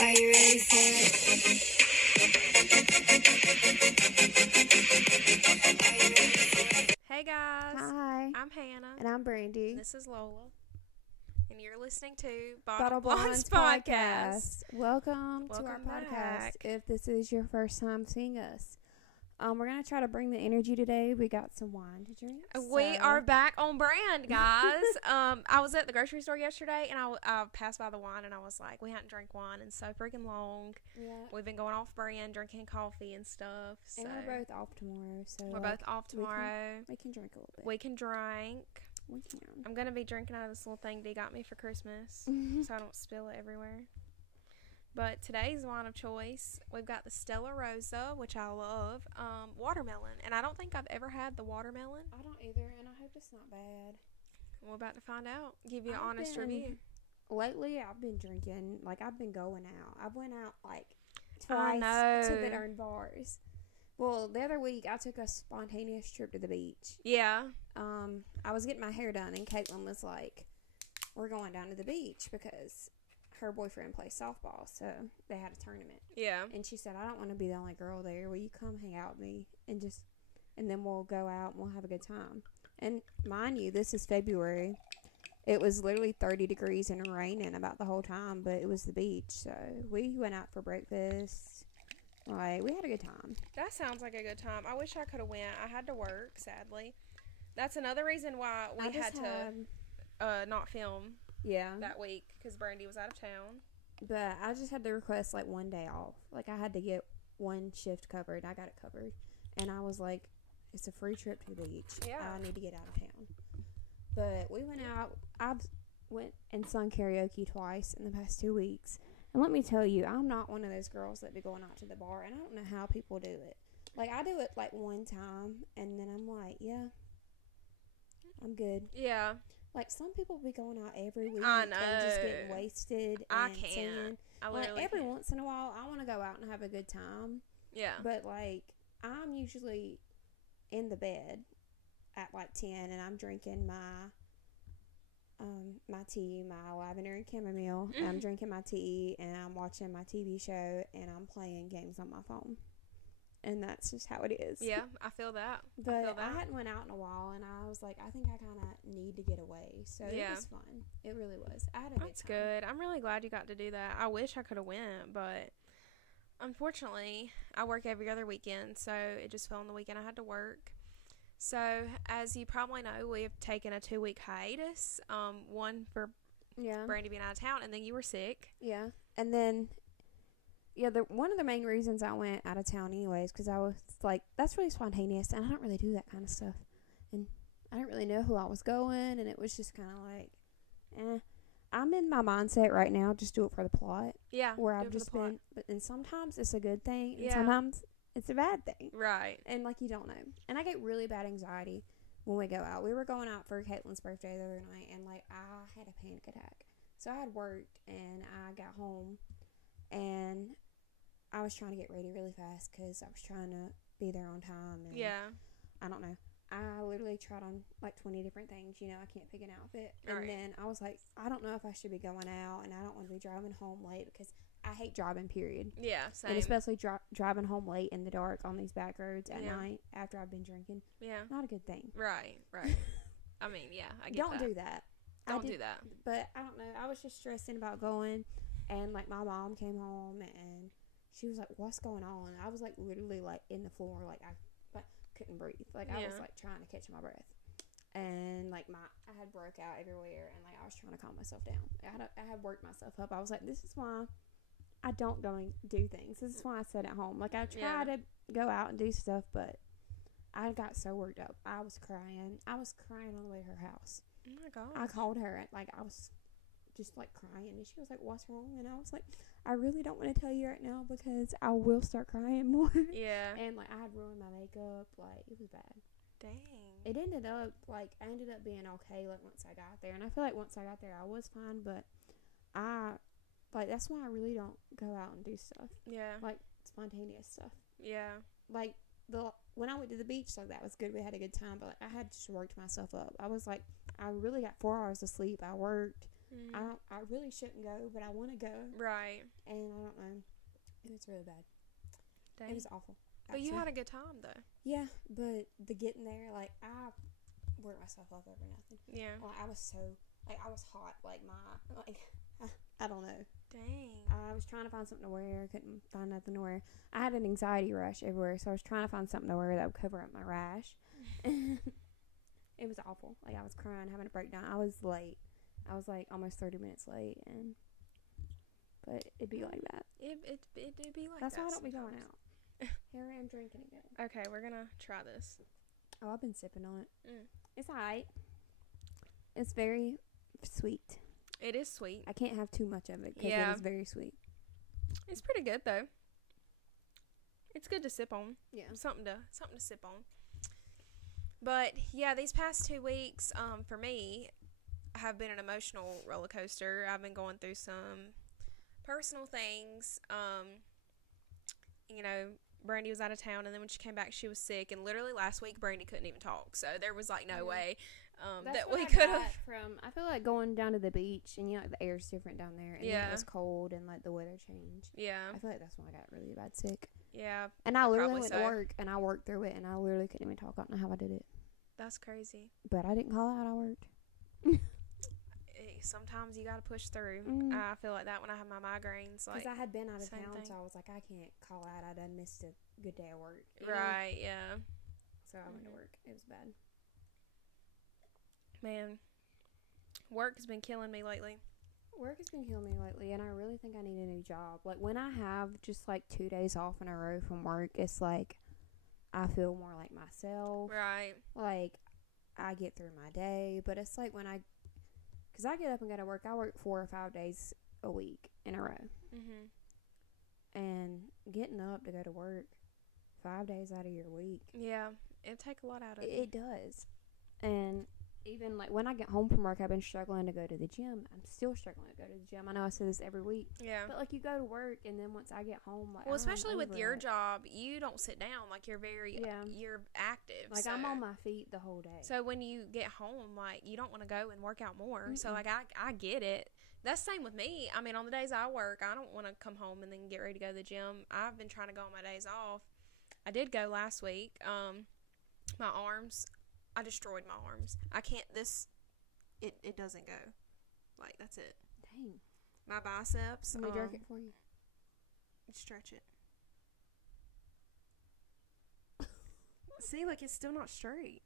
Are you ready for it? Hey guys. Hi. I'm Hannah. And I'm Brandy. This is Lola. And you're listening to Bottle Blondes Podcast. Welcome to our podcast. back. If this is your first time seeing us, we're going to try to bring the energy today. We got some wine to drink. We are back on brand, guys. I was at the grocery store yesterday and I passed by the wine and I was like, we hadn't drank wine in so freaking long. Yeah. We've been going off brand, drinking coffee and stuff. So And we're both off tomorrow. So we're both off tomorrow. We can drink a little bit. We can drink. We can. I'm going to be drinking out of this little thing they got me for Christmas so I don't spill it everywhere. But today's wine of choice, we've got the Stella Rosa, which I love, watermelon. And I don't think I've ever had the watermelon. I don't either, and I hope it's not bad. We're about to find out. Give you an I've honest been- review. Lately, I've been drinking, I've been going out. I went out, I twice to the know. darn bars. Well, the other week, I took a spontaneous trip to the beach. Yeah. I was getting my hair done, and Caitlin was like, we're going down to the beach because her boyfriend plays softball, so they had a tournament. Yeah. And she said, I don't want to be the only girl there. Will you come hang out with me and then we'll go out and we'll have a good time. And mind you, this is February. It was literally 30 degrees and raining about the whole time, but it was the beach, so we went out for breakfast. We had a good time. That sounds like a good time. I wish I could have went. I had to work, sadly. That's another reason why we had to not film Yeah. that week, because Brandy was out of town. But I just had to request, one day off. I had to get one shift covered. I got it covered. And I was like, it's a free trip to the beach. Yeah. I need to get out of town. But we went out. I went and sung karaoke twice in the past 2 weeks. And let me tell you, I'm not one of those girls that be going out to the bar. And I don't know how people do it. I do it, one time. And then I'm like, yeah, I'm good. Yeah. Some people be going out every week I and just getting know. wasted. I and can't. singing. I literally Every can't. once in a while, I want to go out and have a good time. Yeah. But, I'm usually in the bed at, 10, and I'm drinking my tea, my lavender and chamomile. And I'm drinking my tea, and I'm watching my TV show, and I'm playing games on my phone. And that's just how it is. Yeah, I feel that. But I hadn't went out in a while, and I was like, I think I kind of need to get away. So Yeah. it was fun. It really was. I had a That's good time. good. I'm really glad you got to do that. I wish I could have went, but unfortunately, I work every other weekend, so it just fell on the weekend I had to work. So, as you probably know, we've taken a 2-week hiatus. One for Yeah. Brandy being out of town, and then you were sick. Yeah. And then, one of the main reasons I went out of town anyways, because I was that's really spontaneous, and I don't really do that kind of stuff. And I didn't really know who I was going, and it was just kind of I'm in my mindset right now, just do it for the plot, Yeah. where do it I've for the just plot. been, and sometimes it's a good thing, and Yeah. sometimes it's a bad thing. Right. And, you don't know. And I get really bad anxiety when we go out. We were going out for Caitlin's birthday the other night, and, I had a panic attack. So I had worked, and I got home, and I was trying to get ready really fast because I was trying to be there on time. And Yeah. I don't know. I literally tried on, 20 different things. I can't pick an outfit. And Right. then I was like, I don't know if I should be going out, and I don't want to be driving home late because I hate driving, period. Yeah, same. And especially driving home late in the dark on these back roads at Yeah. night after I've been drinking. Yeah. Not a good thing. Right. I mean, yeah, I get Don't that. do that. Don't do that. But I don't know. I was just stressing about going, and my mom came home, and she was like, "What's going on?" And I was literally in the floor, I couldn't breathe. I was Yeah. trying to catch my breath, and I had broke out everywhere, and I was trying to calm myself down. I had worked myself up. I was like, this is why I don't go and do things. This is why I sit at home. I try to go out and do stuff, but I got so worked up. I was crying. I was crying on the way to her house. Oh my gosh. I called her and I was just crying, and she was like, "What's wrong?" And I was like, "I really don't want to tell you right now because I will start crying more." Yeah. And I had ruined my makeup. It was bad. Dang. It ended up I ended up being okay once I got there, and I feel like once I got there I was fine, but that's why I really don't go out and do stuff Yeah. spontaneous stuff. Yeah. When I went to the beach, that was good. We had a good time, but I had just worked myself up. I was I really got 4 hours of sleep. I worked. Mm-hmm. I really shouldn't go, but I want to go. Right. And I don't It was really bad. Dang. It was awful. But you actually. had a good time, though. Yeah, but the getting there, like, I worked myself up over nothing. Yeah. Like, I was hot. Like, I don't know. Dang. I was trying to find something to wear. Couldn't find nothing to wear. I had an anxiety rash everywhere, so I was trying to find something to wear that would cover up my rash. It was awful. Like, I was crying, having a breakdown. I was late. I was, like, almost 30 minutes late, but it'd be like that. It'd be like That's that why I don't be sometimes. going out. Here I am drinking again. Okay, we're gonna try this. Oh, I've been sipping on it. Mm. It's alright. It's very sweet. It is sweet. I can't have too much of it because Yeah. it is very sweet. It's pretty good though. It's good to sip on. Yeah. Something to sip on. But yeah, these past 2 weeks, for me, have been an emotional roller coaster. I've been going through some personal things. You know, Brandy was out of town, and then when she came back, she was sick. And literally last week, Brandy couldn't even talk. So there was like no way that we could have. I feel like going down to the beach, and like the air's different down there, and Yeah. it was cold, and like the weather changed. Yeah, I feel like that's when I got really bad sick. yeah, And I literally Probably went so. to work, and I worked through it, and I literally couldn't even talk. I don't know how I did it, that's crazy. but I didn't call out. I worked. Sometimes you gotta push through. Mm. I feel like that when I have my migraines. Because Like, I had been out of same town, thing. so I was like, I can't call out. I done missed a good day of work. you know? right, yeah. So I went to Mhm. work. It was bad. Man, work has been killing me lately. Work has been killing me lately, and I really think I need a new job. Like, when I have just, like, 2 days off in a row from work, it's like I feel more like myself. Right. Like, I get through my day, but it's like because I get up and go to work, I work 4 or 5 days a week in a row. Mhm. And getting up to go to work 5 days out of your week, Yeah, it'd take a lot out of you. it does. And even like when I get home from work, I've been struggling to go to the gym. I'm still struggling to go to the gym. I know I say this every week, Yeah. but like you go to work, and then once I get home, like Well, I'm especially with over your it. job, you don't sit down. Like, you're very, Yeah. you're active. Like, so. I'm on my feet the whole day. So when you get home, like, you don't want to go and work out more. So, Mm-mm. like, I get it. That's the same with me. I mean, on the days I work, I don't want to come home and then get ready to go to the gym. I've been trying to go on my days off. I did go last week. My arms, I destroyed my arms. I can't, it doesn't go. Like, that's it. Dang. My biceps, Let me jerk it for you. stretch it. See, like, it's still not straight.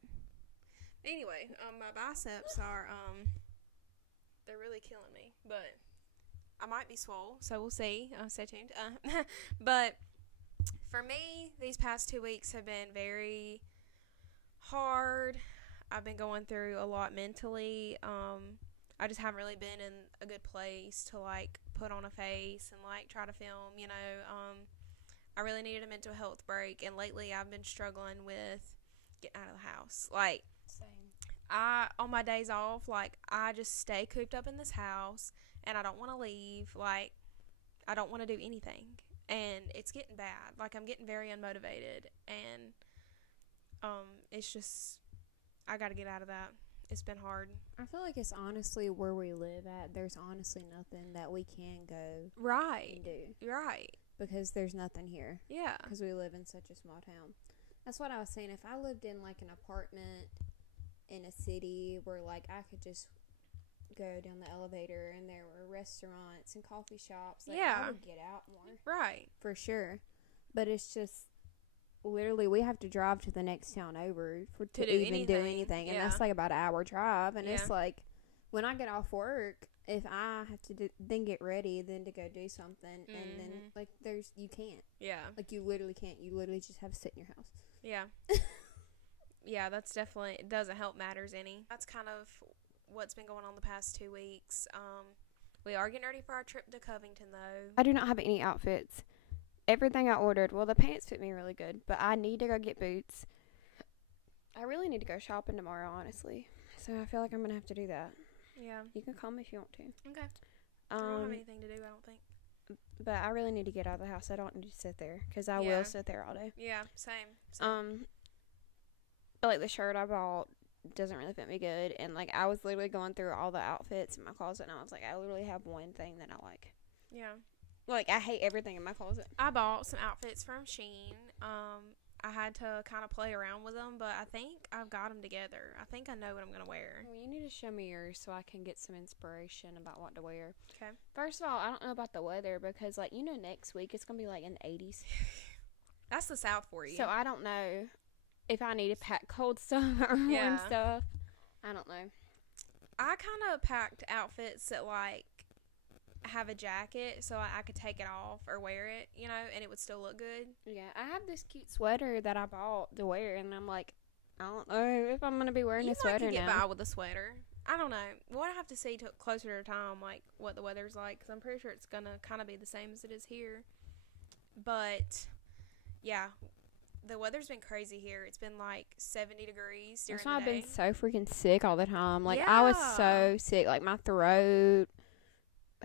Anyway, my biceps are, they're really killing me, but I might be swole, so we'll see. Stay tuned. But for me, these past 2 weeks have been very hard. I've been going through a lot mentally. I just haven't really been in a good place to, like, put on a face and, like, try to film, you know. I really needed a mental health break, and lately I've been struggling with getting out of the house. Like, Same. on my days off, like, I just stay cooped up in this house, and I don't want to leave. Like, I don't want to do anything, and it's getting bad. Like, I'm getting very unmotivated, and it's just, I got to get out of that. It's been hard. I feel like it's honestly where we live at. There's honestly nothing that we can go Right. and do Right. because there's nothing here. Yeah. Because we live in such a small town. That's what I was saying. If I lived in like an apartment in a city where like I could just go down the elevator and there were restaurants and coffee shops, like Yeah. I would get out more Right. for sure. But it's just literally we have to drive to the next town over to do even do anything. anything, and Yeah. that's like about an hour drive. And Yeah. it's like when I get off work, if I have to then get ready, then to go do something, and then Mhm. like you can't. Yeah. Like, you literally can't. You literally just have to sit in your house. Yeah. Yeah, that's definitely, it doesn't help matters any. That's kind of what's been going on the past 2 weeks. We are getting ready for our trip to Covington, though. I do not have any outfits. Everything I ordered, well, the pants fit me really good, but I need to go get boots. I really need to go shopping tomorrow, honestly. So I feel like I'm going to have to do that. Yeah. You can call me if you want to. Okay. I don't have anything to do, I don't think. But I really need to get out of the house. I don't need to sit there because I Yeah. will sit there all day. Yeah, same. But like the shirt I bought doesn't really fit me good, and like I was literally going through all the outfits in my closet, and I was like, I literally have one thing that I like. Yeah. Like, I hate everything in my closet. I bought some outfits from Shein. I had to kind of play around with them, but I think I've got them together. I think I know what I'm going to wear. Well, you need to show me yours so I can get some inspiration about what to wear. Okay. First of all, I don't know about the weather because, like, you know, next week it's going to be, like, in the 80s. That's the South for you. So I don't know if I need to pack cold stuff or warm stuff. I don't know. I kind of packed outfits that, like, have a jacket so I could take it off or wear it, you know, and it would still look good. Yeah, I have this cute sweater that I bought to wear, and I'm like, I don't know if I'm going to be wearing a sweater You might now. get by with a sweater. I don't know. We'll have to see closer to time, like, what the weather's like, because I'm pretty sure it's going to kind of be the same as it is here. But, yeah, the weather's been crazy here. It's been, like, 70 degrees during That's why the day. I've been so freaking sick all the time. Like, I was so sick. Like, my throat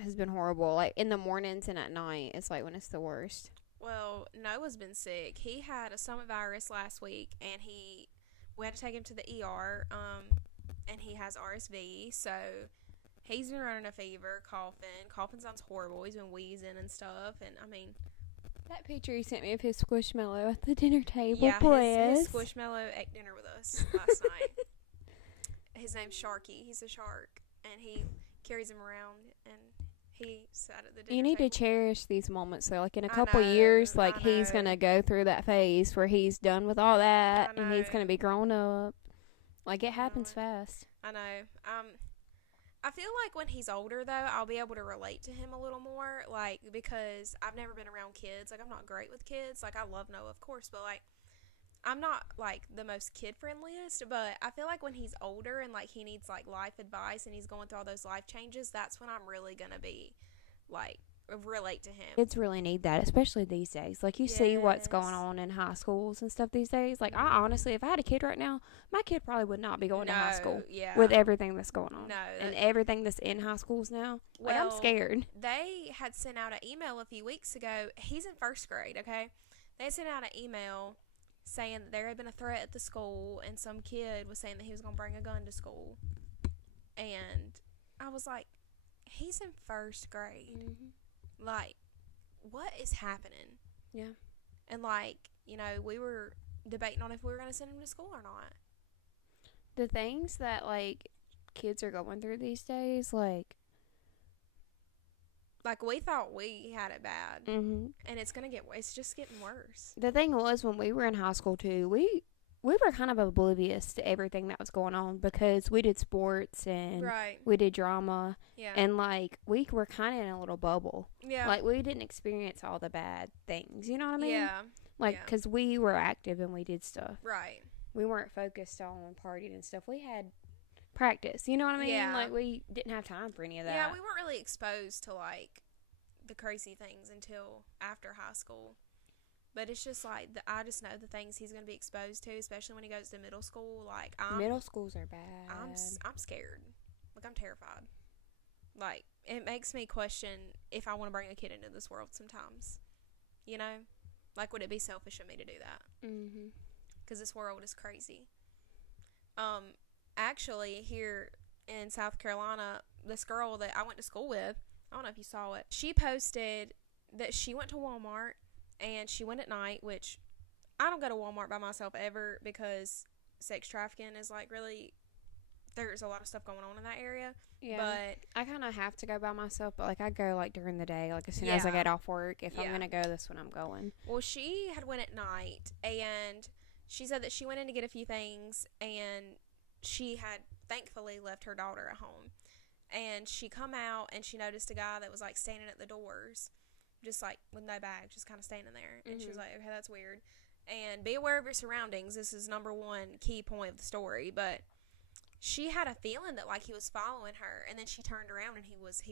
has been horrible. Like, in the mornings and at night, it's like when it's the worst. Well, Noah's been sick. He had a stomach virus last week, and we had to take him to the ER, and he has RSV, so he's been running a fever, coughing. Coughing sounds horrible. He's been wheezing and stuff, and, I mean... That picture you sent me of his Squishmallow at the dinner table, yeah, his Squishmallow ate dinner with us last night. His name's Sharky. He's a shark, and he carries him around, and he sat at the dinner table. You need to cherish these moments, though. Like, in a couple years, like, he's going to go through that phase where he's done with all that, and he's going to be grown up. Like, it happens fast. I know. I feel like when he's older, though, I'll be able to relate to him a little more, like, because I've never been around kids. Like, I'm not great with kids. Like, I love Noah, of course, but, like, I'm not, like, the most kid-friendliest, but I feel like when he's older and, like, he needs, like, life advice and he's going through all those life changes, that's when I'm really going to be, like, relate to him. Kids really need that, especially these days. Like, you see what's going on in high schools and stuff these days. Like, I honestly, if I had a kid right now, my kid probably would not be going to high school with everything that's going on. And everything that's in high schools now. Well, like, I'm scared. They had sent out an email a few weeks ago. He's in first grade, okay? They sent out an email saying that there had been a threat at the school, and some kid was saying that he was going to bring a gun to school. And I was like, he's in first grade. Mm-hmm. Like, what is happening? Yeah. And, like, you know, we were debating on if we were going to send him to school or not. The things that, like, kids are going through these days, like, we thought we had it bad. Mm-hmm. And it's going to it's just getting worse. The thing was, when we were in high school, too, we were kind of oblivious to everything that was going on because we did sports and we did drama. Yeah. And, like, we were kind of in a little bubble. Yeah. Like, we didn't experience all the bad things. You know what I mean? Yeah. Like, because we were active and we did stuff. Right. We weren't focused on partying and stuff. We had practice. You know what I mean? Yeah. Like, we didn't have time for any of that. Yeah, we weren't really exposed to, like, the crazy things until after high school. But it's just like, I just know the things he's going to be exposed to, especially when he goes to middle school. Like, middle schools are bad. I'm scared. Like, I'm terrified. Like, it makes me question if I want to bring a kid into this world sometimes. You know? Like, would it be selfish of me to do that? Mm-hmm. Because this world is crazy. Actually, here in South Carolina, this girl that I went to school with, I don't know if you saw it, she posted that she went to Walmart, and she went at night, which I don't go to Walmart by myself ever because sex trafficking is, like, really, there's a lot of stuff going on in that area. Yeah. But I kind of have to go by myself, but, like, I go, like, during the day, like, as soon as I get off work. If I'm going to go, that's when I'm going. Well, she had went at night, and she said that she went in to get a few things, and she had thankfully left her daughter at home. And she come out, and she noticed a guy that was, like, standing at the doors, just, like, with no bag, just kind of standing there. And she was like, okay, that's weird. And be aware of your surroundings. This is number one key point of the story. But she had a feeling that, like, he was following her, and then she turned around, and he was.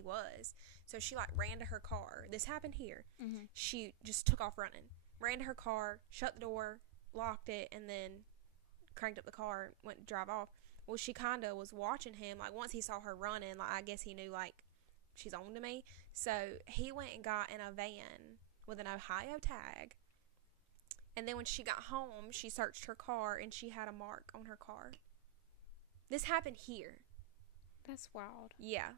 So she, like, ran to her car. This happened here. Mm-hmm. She just took off running. Ran to her car, shut the door, locked it, and then cranked up the car, went to drive off. Well, she kind of was watching him. Like, once he saw her running, like, I guess he knew, like, she's on to me. So he went and got in a van with an Ohio tag. And then when she got home, she searched her car, and she had a mark on her car. This happened here. That's wild. Yeah.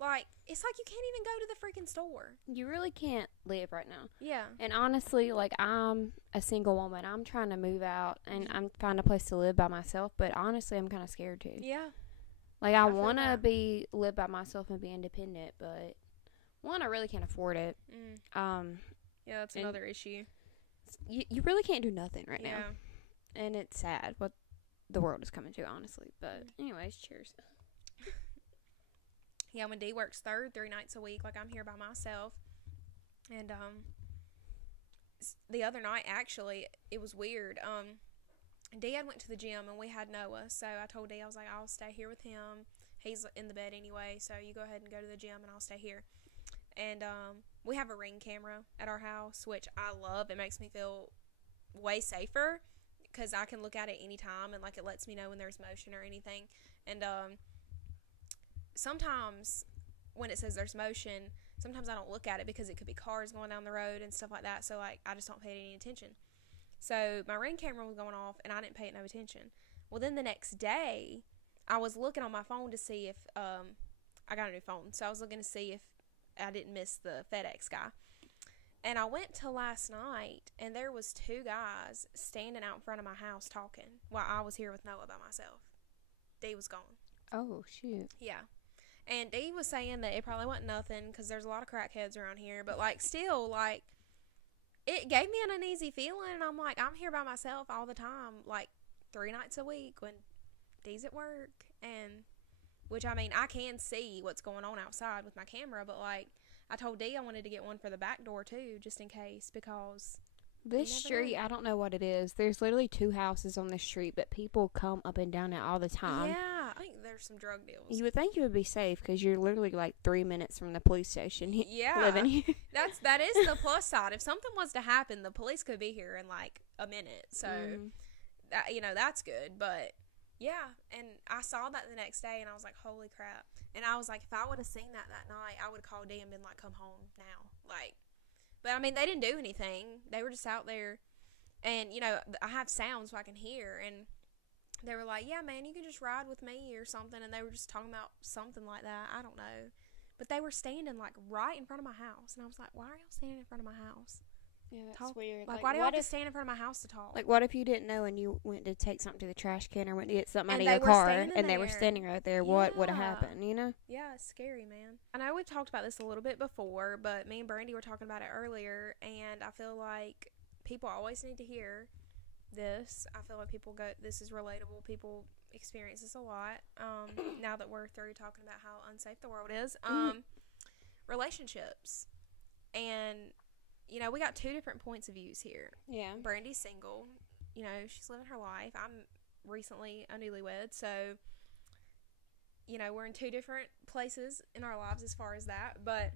Like, it's like you can't even go to the freaking store. You really can't live right now. Yeah. And honestly, like, I'm a single woman. I'm trying to move out and I'm find a place to live by myself. But honestly, I'm kind of scared too. Yeah. Like, I feel want to that. live by myself and be independent, but one, I really can't afford it. Yeah, that's another issue. You really can't do nothing right Yeah. now. And it's sad what the world is coming to, honestly. But anyways, cheers. Yeah, when D works 3 nights a week, like, I'm here by myself. And the other night, actually, it was weird. Dad went to the gym and we had Noah, so I told Dad, I was like, I'll stay here with him. He's in the bed anyway, so you go ahead and go to the gym and I'll stay here. And we have a Ring camera at our house, which I love. It makes me feel way safer because I can look at it anytime and, like, it lets me know when there's motion or anything. And sometimes when it says there's motion, sometimes I don't look at it because it could be cars going down the road and stuff like that, so, like, I just don't pay any attention. So my Ring camera was going off and I didn't pay it no attention. Well, then the next day I was looking on my phone to see if I got a new phone, so I was looking to see if I didn't miss the FedEx guy. And I went to last night and there was 2 guys standing out in front of my house talking while I was here with Noah by myself. D was gone. Oh, shoot. Yeah. And D was saying that it probably wasn't nothing because there's a lot of crackheads around here, but, like, still, like, it gave me an uneasy feeling, and I'm like, I'm here by myself all the time, like, 3 nights a week when D's at work, and, which, I mean, I can see what's going on outside with my camera, but, like, I told D I wanted to get one for the back door, too, just in case, because this street, know. I don't know what it is. There's literally 2 houses on this street, but people come up and down it all the time. Yeah, I think there's some drug deals. You would think you would be safe because you're literally like 3 minutes from the police station. Yeah, living here. that is the plus side. If something was to happen, the police could be here in like a minute. So that, that's good. But yeah, and I saw that the next day, and I was like, holy crap! And I was like, if I would have seen that night, I would have called D and been like, come home now, like. But I mean, they didn't do anything. They were just out there, and I have sound so I can hear, and they were like, yeah, man, you can just ride with me or something, and they were just talking about something like that. I don't know. But they were standing, like, right in front of my house, and I was like, why are y'all standing in front of my house? Yeah, that's weird. Like, why do y'all have to stand in front of my house to talk? Like, what if you didn't know and you went to take something to the trash can or went to get something out And of they your were car, standing and they were there. standing right there? What would have happened, Yeah, it's scary, man. I know we've talked about this a little bit before, but me and Brandy were talking about it earlier, and I feel like people always need to hear this. I feel like this is relatable. People experience this a lot. Now that we're through talking about how unsafe the world is. Relationships. And, we got 2 different points of views here. Yeah. Brandy's single. She's living her life. I'm recently a newlywed, so, we're in 2 different places in our lives as far as that. But,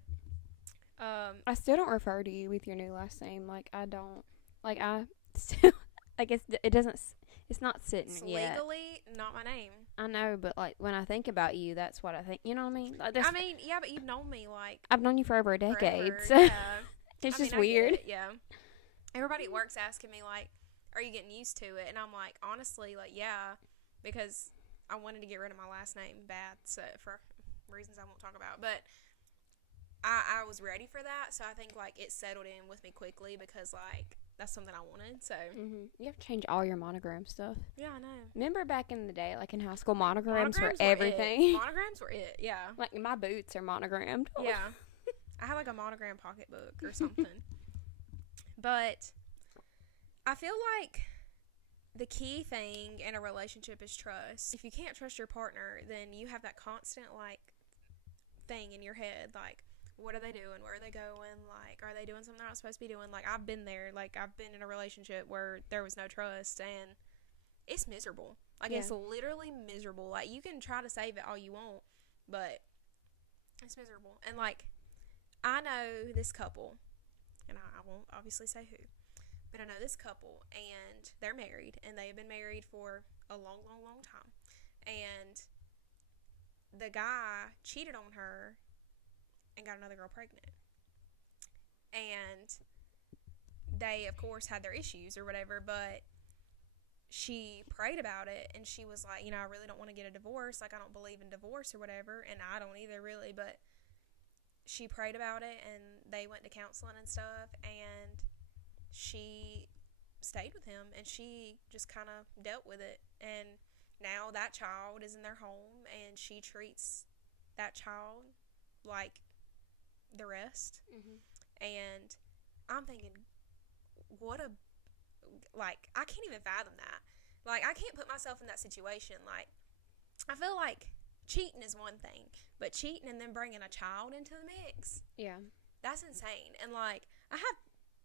I still don't refer to you with your new last name. Like, I don't. Like, I still. I guess it doesn't. It's not sitting it's yet. legally not my name. I know, but, like, when I think about you, that's what I think. You know what I mean? Like, I mean, yeah, but you've known me, like, I've known you for over a decade, forever. so Yeah. it's I just mean, I get weird. it, yeah. Everybody at work's asking me, like, are you getting used to it? And I'm like, honestly, like, yeah, because I wanted to get rid of my last name bad, so for reasons I won't talk about. But I was ready for that, so I think, like, it settled in with me quickly because, like, that's something I wanted, so. You have to change all your monogram stuff. Yeah, I know. Remember back in the day, like in high school, monograms were were everything. Monograms were it, yeah. Like, my boots are monogrammed. Yeah. I have, like, a monogram pocketbook or something. But I feel like the key thing in a relationship is trust. If you can't trust your partner, then you have that constant, like, thing in your head, like, what are they doing? Where are they going? Like, are they doing something they're not supposed to be doing? Like, I've been there. Like, I've been in a relationship where there was no trust, and it's miserable. Like, it's literally miserable. Like, you can try to save it all you want, but it's miserable. And, like, I know this couple, and I won't obviously say who, but I know this couple, and they're married, and they have been married for a long, long, long time. And the guy cheated on her and got another girl pregnant. And they, of course, had their issues or whatever, but she prayed about it, and she was like, I really don't want to get a divorce. Like, I don't believe in divorce or whatever, and I don't either, really, but she prayed about it, and they went to counseling and stuff, and she stayed with him, and she just kind of dealt with it. And now that child is in their home, and she treats that child like the rest. And I'm thinking, what a, like, I can't even fathom that. Like, I can't put myself in that situation. Like, I feel like cheating is one thing, but cheating and then bringing a child into the mix, that's insane. And, like, I have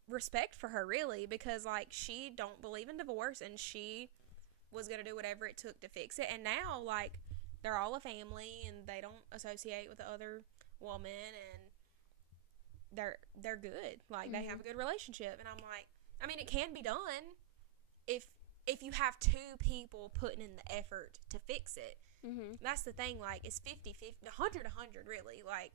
respect for her, really, because, like, she don't believe in divorce, and she was going to do whatever it took to fix it. And now, like, they're all a family, and they don't associate with the other woman, and they're good. Like, they have a good relationship. And I'm like, I mean, it can be done if you have two people putting in the effort to fix it. That's the thing. Like, it's 50-50, 100-100, really. Like,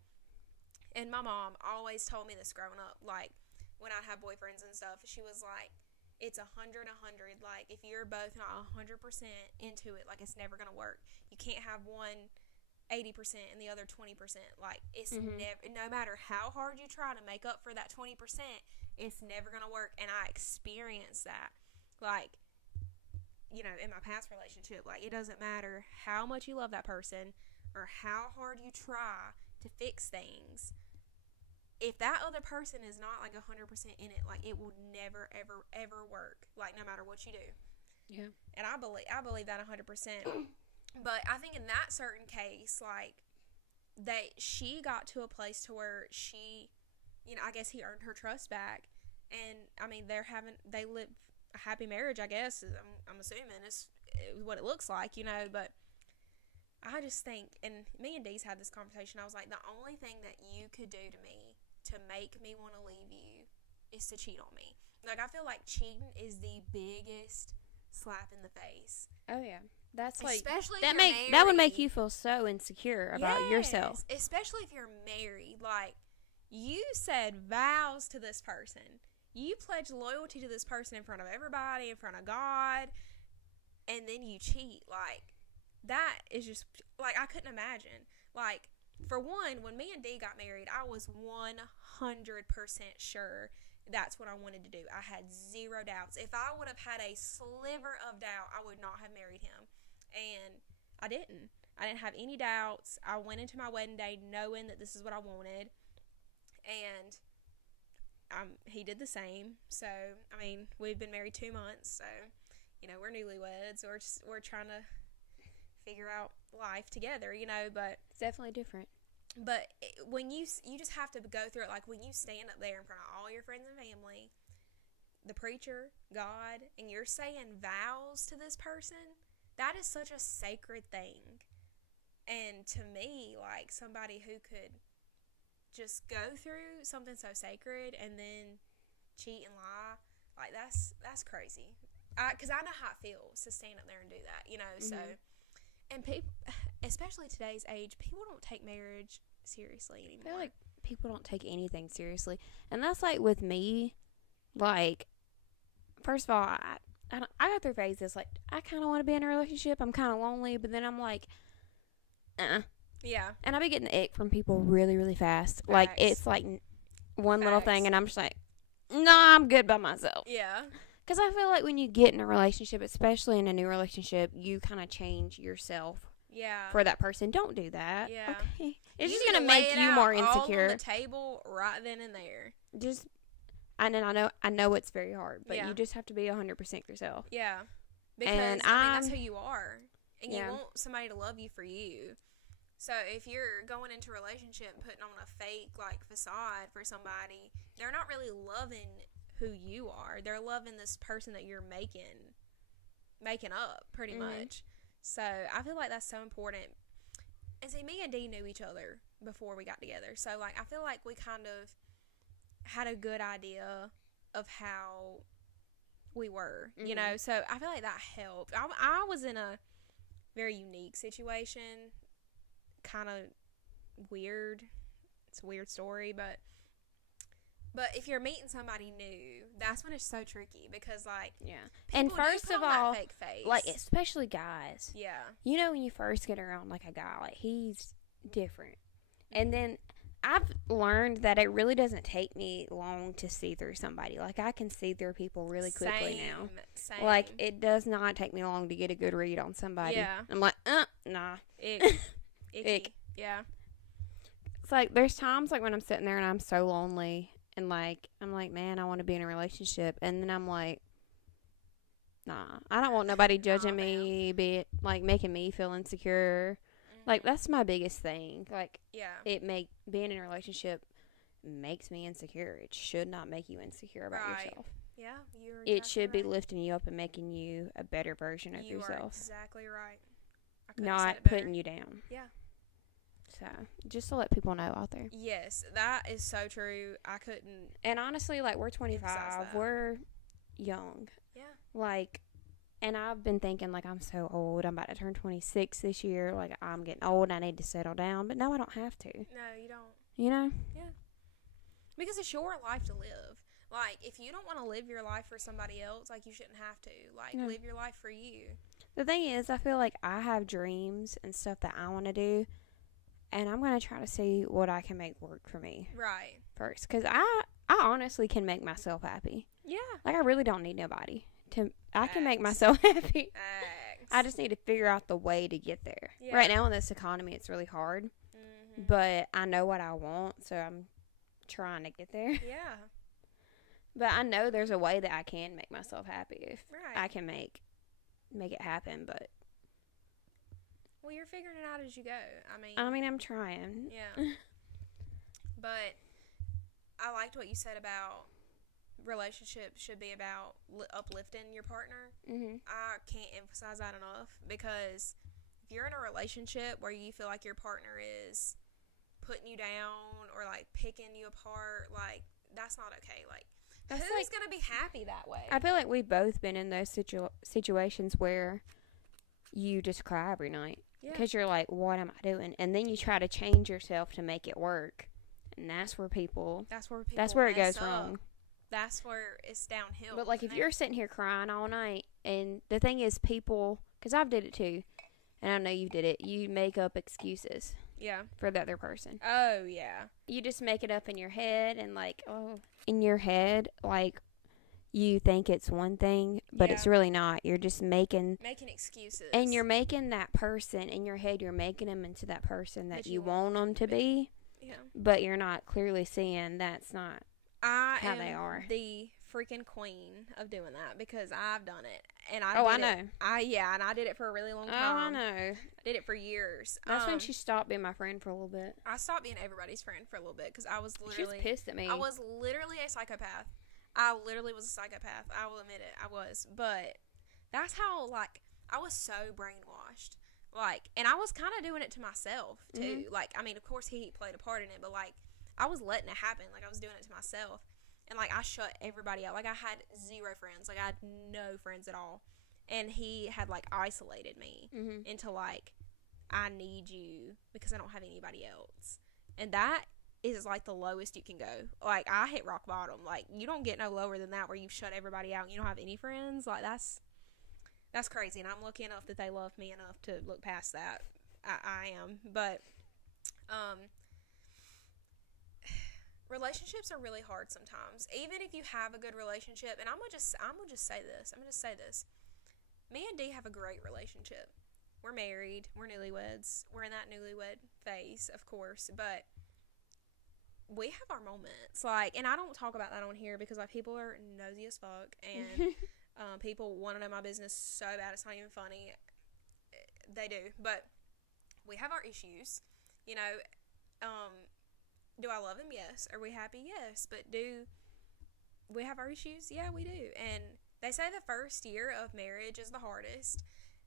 and my mom always told me this growing up. Like, when I'd have boyfriends and stuff, she was like, it's 100-100. Like, if you're both not 100% into it, like, it's never gonna work. You can't have one 80% and the other 20%. Like, it's never, no matter how hard you try to make up for that 20%, it's never gonna work. And I experienced that. Like, you know, in my past relationship, like, it doesn't matter how much you love that person or how hard you try to fix things. If that other person is not, like, 100% in it, like, it will never, ever, ever work. Like, no matter what you do. Yeah. And I believe that 100%. But I think in that certain case, like, she got to a place to where she, you know, I guess he earned her trust back. And, I mean, they live a happy marriage, I guess. I'm assuming is what it looks like, you know. But I just think, and me and Dee's had this conversation, I was like, the only thing that you could do to me to make me want to leave you is to cheat on me. Like, I feel like cheating is the biggest slap in the face. Oh, yeah. That's like, especially that would make you feel so insecure about yourself. Especially if you're married. Like, you said vows to this person. You pledged loyalty to this person in front of everybody, in front of God, and then you cheat. Like, that is just, like, I couldn't imagine. Like, for one, when me and Dee got married, I was 100% sure that's what I wanted to do. I had zero doubts. If I would have had a sliver of doubt, I would not have married him. And I didn't. I didn't have any doubts. I went into my wedding day knowing that this is what I wanted. And he did the same. So, I mean, we've been married 2 months. So, you know, we're newlyweds. We're trying to figure out life together, you know. But it's definitely different. But when you just have to go through it, like, when you stand up there in front of all your friends and family, the preacher, God, and you're saying vows to this person, that is such a sacred thing. And to me, like, somebody who could just go through something so sacred and then cheat and lie, like, that's crazy. Because I know how it feels to stand up there and do that, you know. So, and people, especially today's age, people don't take marriage seriously anymore. I feel like people don't take anything seriously. And that's like with me, like, first of all, I got through phases, like, I kind of want to be in a relationship. I'm kind of lonely, but then I'm like, Yeah. And I be getting the ick from people really, really fast. Like, it's like one little thing, and I'm just like, no, I'm good by myself. Yeah. Because I feel like when you get in a relationship, especially in a new relationship, you kind of change yourself. Yeah. For that person. Don't do that. Yeah. Okay. It's just gonna make you more insecure. All on the table right then and there. Just, and then I know it's very hard, but Yeah. you just have to be 100% yourself. Yeah. Because And I mean, that's who you are, and you Yeah. want somebody to love you for you. So if you're going into a relationship and putting on a fake, like, facade for somebody, they're not really loving who you are. They're loving this person that you're making up, pretty much. So I feel like that's so important. And see, me and Dee knew each other before we got together. So, like, I feel like we kind of had a good idea of how we were, you know. So I feel like that helped. I was in a very unique situation. Kind of weird. It's a weird story, but if you're meeting somebody new, that's when it's so tricky because, like, and first of all, fake face. like, especially guys, yeah, you know, when you first get around like a guy, like, he's different, and then I've learned that it really doesn't take me long to see through somebody. Like, I can see through people really quickly now. Same. Like, it does not take me long to get a good read on somebody. Yeah. I'm like, nah. Ick. Icky. Ick. Yeah. It's like, there's times, like, when I'm sitting there and I'm so lonely, and, like, I'm like, man, I want to be in a relationship. And then I'm like, nah, I don't want nobody judging me, like, making me feel insecure. Like, that's my biggest thing. Like, yeah. Being in a relationship makes me insecure. It should not make you insecure about yourself. Yeah, you're It should be right. lifting you up and making you a better version of yourself. You are exactly right. I couldn't have Not said it better. putting you down. Yeah. So, just to let people know out there. Yes, that is so true. I couldn't. And honestly, like, we're emphasize 25. that. We're young. Yeah. Like, and I've been thinking, like, I'm so old. I'm about to turn 26 this year. Like, I'm getting old. I need to settle down. But no, I don't have to. No, you don't. You know? Yeah. Because it's your life to live. Like, if you don't want to live your life for somebody else, like, you shouldn't have to. Like, No. live your life for you. The thing is, I feel like I have dreams and stuff that I want to do. And I'm going to try to see what I can make work for me Right. first. Because I honestly can make myself happy. Yeah. Like, I really don't need nobody. I can make Facts. myself happy. Thanks. I just need to figure out the way to get there. Yeah. Right now in this economy, it's really hard. Mm-hmm. But I know what I want, so I'm trying to get there. Yeah. But I know there's a way that I can make myself happy if Right. I can make it happen. But Well, you're figuring it out as you go. I mean, I'm trying. Yeah. But I liked what you said about relationships should be about uplifting your partner. Mhm. I can't emphasize that enough, because if you're in a relationship where you feel like your partner is putting you down or, like, picking you apart, like, that's not okay. Like, That's who's like- going to be happy that way? I feel like we've both been in those situations where you just cry every night Yeah. because you're like, what am I doing? And then you try to change yourself to make it work, and that's where it mess goes up. wrong. That's where it's downhill. But, like, if you're sitting here crying all night, and the thing is, people, because I've did it too, and I know you did it, you make up excuses Yeah. for the other person. Oh, yeah. You just make it up in your head, and, like, in your head, like, you think it's one thing, but it's Yeah. really not. You're just making excuses. and you're making that person, in your head, you're making them into that person that you want them to be, Yeah. but you're not clearly seeing that's not I how am they are. the freaking queen of doing that, because I've done it, and I I did it. know. And I did it for a really long Oh, time. I know. I did it for years. That's when she stopped being my friend for a little bit. I stopped being everybody's friend for a little bit, because I was She was literally pissed at me. I was literally a psychopath. I literally was a psychopath. I will admit it. I was. But that's how, like, I was so brainwashed. Like, and I was kind of doing it to myself, too. Mhm. Like, I mean, of course, he played a part in it, but, like, I was letting it happen. Like, I was doing it to myself. And, like, I shut everybody out. Like, I had zero friends. Like, I had no friends at all. And he had, like, isolated me Mhm. into, like, I need you because I don't have anybody else. And that is, like, the lowest you can go. Like, I hit rock bottom. Like, you don't get no lower than that where you've shut everybody out and you don't have any friends. Like, that's crazy. And I'm lucky enough that they love me enough to look past that. I am. But, relationships are really hard sometimes. Even if you have a good relationship, and I'm gonna just say this. Me and Dee have a great relationship. We're married. We're newlyweds. We're in that newlywed phase, of course, but we have our moments. Like, and I don't talk about that on here because, like, people are nosy as fuck, and people want to know my business so bad it's not even funny. They do, but we have our issues. You know, do I love him? Yes. Are we happy? Yes. But do we have our issues? Yeah, we do. And they say the first year of marriage is the hardest.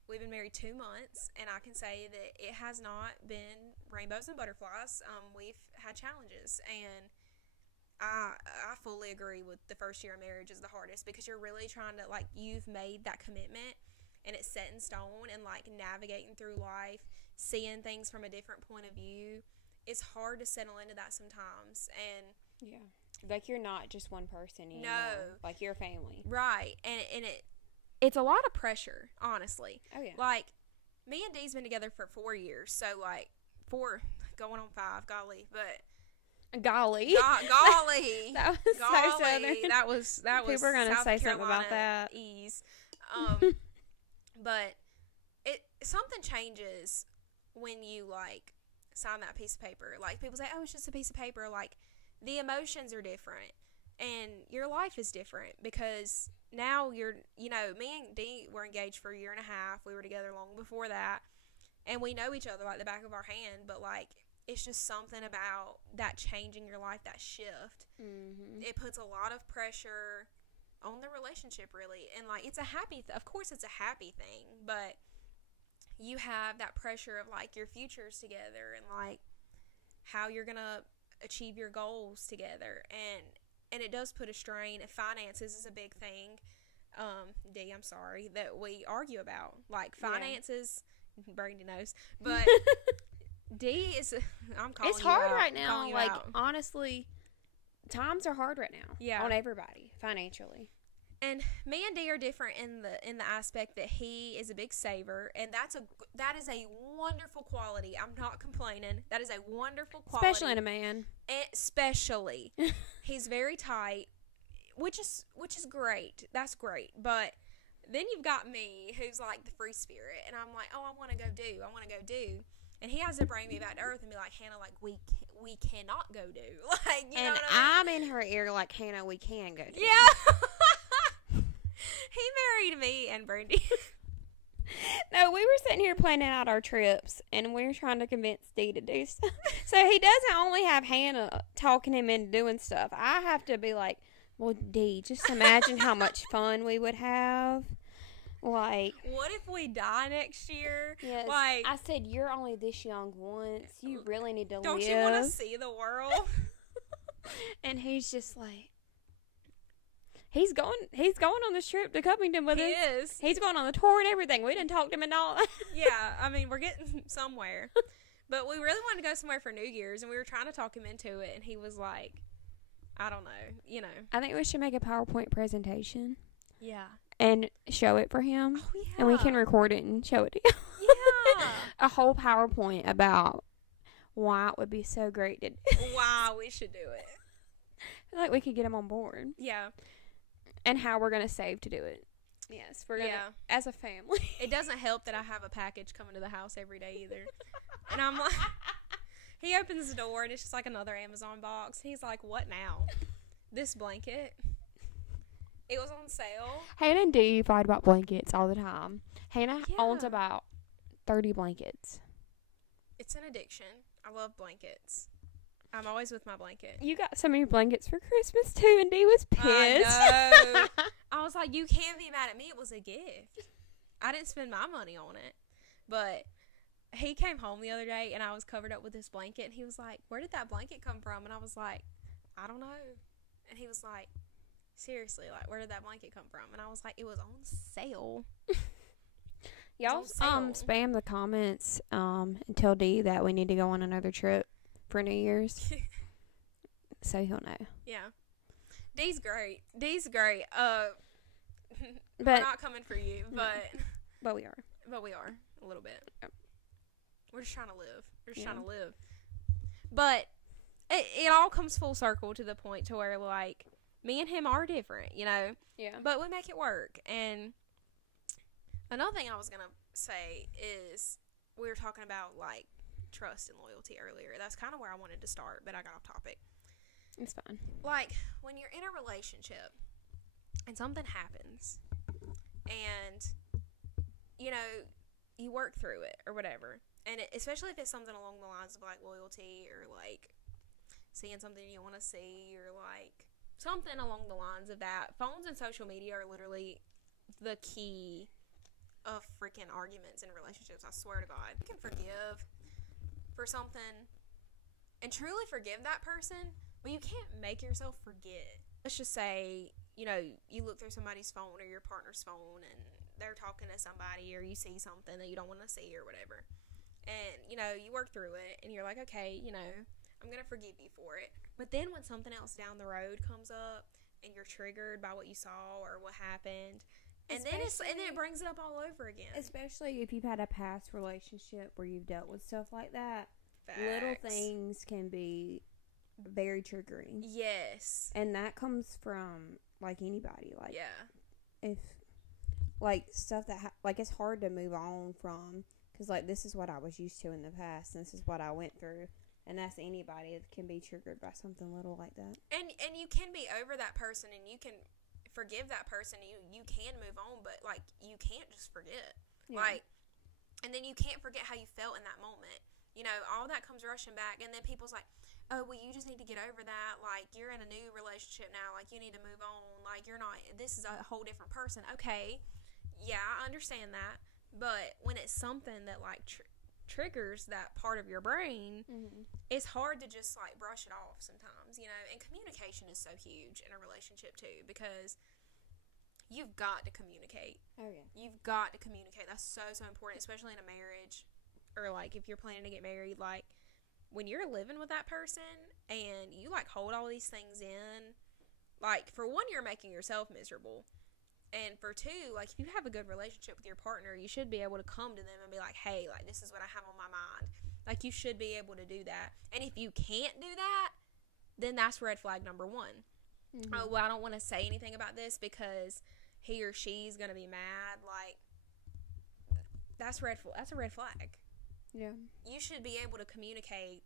We've been married 2 months, and I can say that it has not been rainbows and butterflies. We've had challenges, and I fully agree with the first year of marriage is the hardest, because you're really trying to, like, you've made that commitment, and it's set in stone, and, like, navigating through life, seeing things from a different point of view. It's hard to settle into that sometimes, and Yeah. Like, you're not just one person anymore. No. Like, you're a family. right, and it's a lot of pressure, honestly. Oh, yeah. Like, me and Dee's been together for 4 years, so, like, 4 going on 5, golly, but Golly. Golly. That was so Golly. southern. That was People are gonna South say something Carolina about that. ease. But something changes when you like sign that piece of paper. Like people say, "Oh, it's just a piece of paper." Like the emotions are different, and your life is different because now me and Dee were engaged for a year and a half. We were together long before that, and we know each other like the back of our hand. But like it's just something about that changing your life, that shift. Mm-hmm. It puts a lot of pressure on the relationship, really. And like it's a happy of course it's a happy thing, but you have that pressure of like your futures together and like how you're gonna achieve your goals together, and it does put a strain. If finances is a big thing, Dee, I'm sorry, that we argue about, like finances. Brandy knows, but Dee is I'm calling it's hard you out. right now. You Like out. honestly, times are hard right now. Yeah. On everybody financially. And me and Dee are different in the aspect that he is a big saver, and that is a wonderful quality. I'm not complaining. That is a wonderful quality, Especially in a man. Especially, he's very tight, which is great. That's great. But then you've got me, who's like the free spirit, and I'm like, oh, I want to go do, and he has to bring me back to earth and be like, Hannah, like we cannot go do, like you know what I mean? I'm in her ear like, Hannah, we can go do. Yeah. He married me and Brandy. No, we were sitting here planning out our trips, and we were trying to convince Dee to do stuff. So he doesn't only have Hannah talking him into doing stuff. I have to be like, well, Dee, just imagine how much fun we would have. Like, what if we die next year? yes, Like, I said, you're only this young once. You really need to don't live. you want to see the world? And he's just like, he's going on this trip to Covington with us. He is. He's going on the tour and everything. We didn't talk to him and all. Yeah, I mean, we're getting somewhere. But we really wanted to go somewhere for New Year's, and we were trying to talk him into it, and he was like, I don't know, I think we should make a PowerPoint presentation. Yeah. And show it for him. Oh, yeah. And we can record it and show it to him. Yeah. A whole PowerPoint about why it would be so great to do. Wow, we should do it. I feel like we could get him on board. Yeah. And how we're going to save to do it. Yes, we're going to, as a family. It doesn't help that I have a package coming to the house every day either. And I'm like, he opens the door and it's just like another Amazon box. He's like, what now? This blanket? It was on sale. Hannah and Dee fight about blankets all the time. Hannah owns Yeah. about 30 blankets. It's an addiction. I love blankets. I'm always with my blanket. You got some of your blankets for Christmas too, and Dee was pissed. I know. I was like, you can't be mad at me. It was a gift. I didn't spend my money on it. But he came home the other day, and I was covered up with this blanket, and he was like, where did that blanket come from? And I was like, I don't know. And he was like, seriously, like, where did that blanket come from? And I was like, it was on sale. Y'all spam the comments and tell Dee that we need to go on another trip for New Year's. So he'll know. Yeah. Dee's great. We're But not coming for you, but we are. But we are a little bit. Yep. We're just trying to live. But it all comes full circle to the point to where like me and him are different, you know. Yeah. But we make it work. And another thing I was gonna say is we were talking about like trust and loyalty earlier. That's kind of where I wanted to start, but I got off topic. It's fine. Like when you're in a relationship and something happens and you know you work through it or whatever, and especially if it's something along the lines of like loyalty or like seeing something you want to see or like something along the lines of that. Phones and social media are literally the key of freaking arguments in relationships. I swear to God. You can forgive for something and truly forgive that person, but you can't make yourself forget. Let's just say, you know, you look through somebody's phone or your partner's phone and they're talking to somebody, or you see something that you don't want to see or whatever. And, you know, you work through it and you're like, okay, you know, I'm going to forgive you for it. But then when something else down the road comes up and you're triggered by what you saw or what happened, and then it brings it up all over again. Especially if you've had a past relationship where you've dealt with stuff like that. Facts. Little things can be very triggering. Yes. And that comes from, like, anybody. Like, Yeah. if, like, stuff that, like, it's hard to move on from, because, like, this is what I was used to in the past, and this is what I went through. And that's anybody that can be triggered by something little like that. And you can be over that person, and you can forgive that person. You can move on, but, like, you can't just forget. Yeah. Like, and then you can't forget how you felt in that moment. You know, all that comes rushing back, and then people's like, oh, well, you just need to get over that. Like, you're in a new relationship now. Like, you need to move on. Like, you're not, this is a whole different person. Okay, yeah, I understand that. But when it's something that, like, triggers that part of your brain, it's hard to just, like, brush it off sometimes, you know. And communication is so huge in a relationship, too, because you've got to communicate. Oh, yeah. You've got to communicate. That's so, so important, especially in a marriage, or, like, if you're planning to get married. Like, when you're living with that person and you, like, hold all these things in, like, for one, you're making yourself miserable. And for two, like, if you have a good relationship with your partner, you should be able to come to them and be like, hey, like, this is what I have on my mind. Like, you should be able to do that. And if you can't do that, then that's red flag number one. Oh, well, I don't want to say anything about this because he or she's going to be mad. Like, that's a red flag. Yeah. You should be able to communicate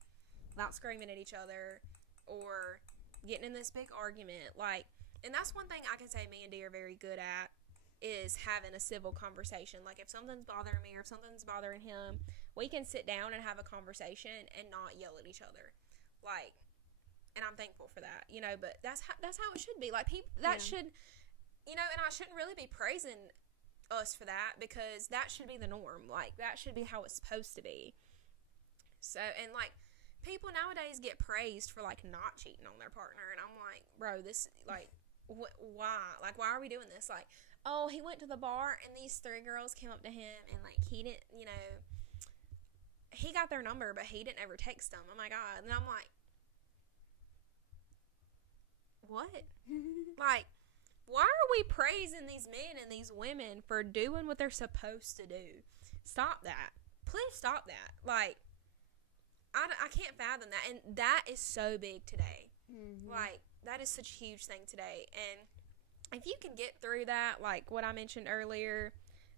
without screaming at each other or getting in this big argument. Like, and that's one thing I can say me and Dee are very good at, is having a civil conversation. Like, if something's bothering me or if something's bothering him, we can sit down and have a conversation and not yell at each other. Like, and I'm thankful for that, you know, but that's how it should be. Like, people, that should, you know, and I shouldn't really be praising us for that, because that should be the norm. Like, that should be how it's supposed to be. So, and, like, people nowadays get praised for, like, not cheating on their partner, and I'm like, bro, this, like, why? Like, why are we doing this? Like, oh, he went to the bar and these 3 girls came up to him and, like, he didn't, you know, he got their number, but he didn't ever text them. Oh my God. And I'm like, what? Like, why are we praising these men and these women for doing what they're supposed to do? Stop that. Please stop that. Like, I can't fathom that. And that is so big today. Like, that is such a huge thing today. And if you can get through that, like what I mentioned earlier,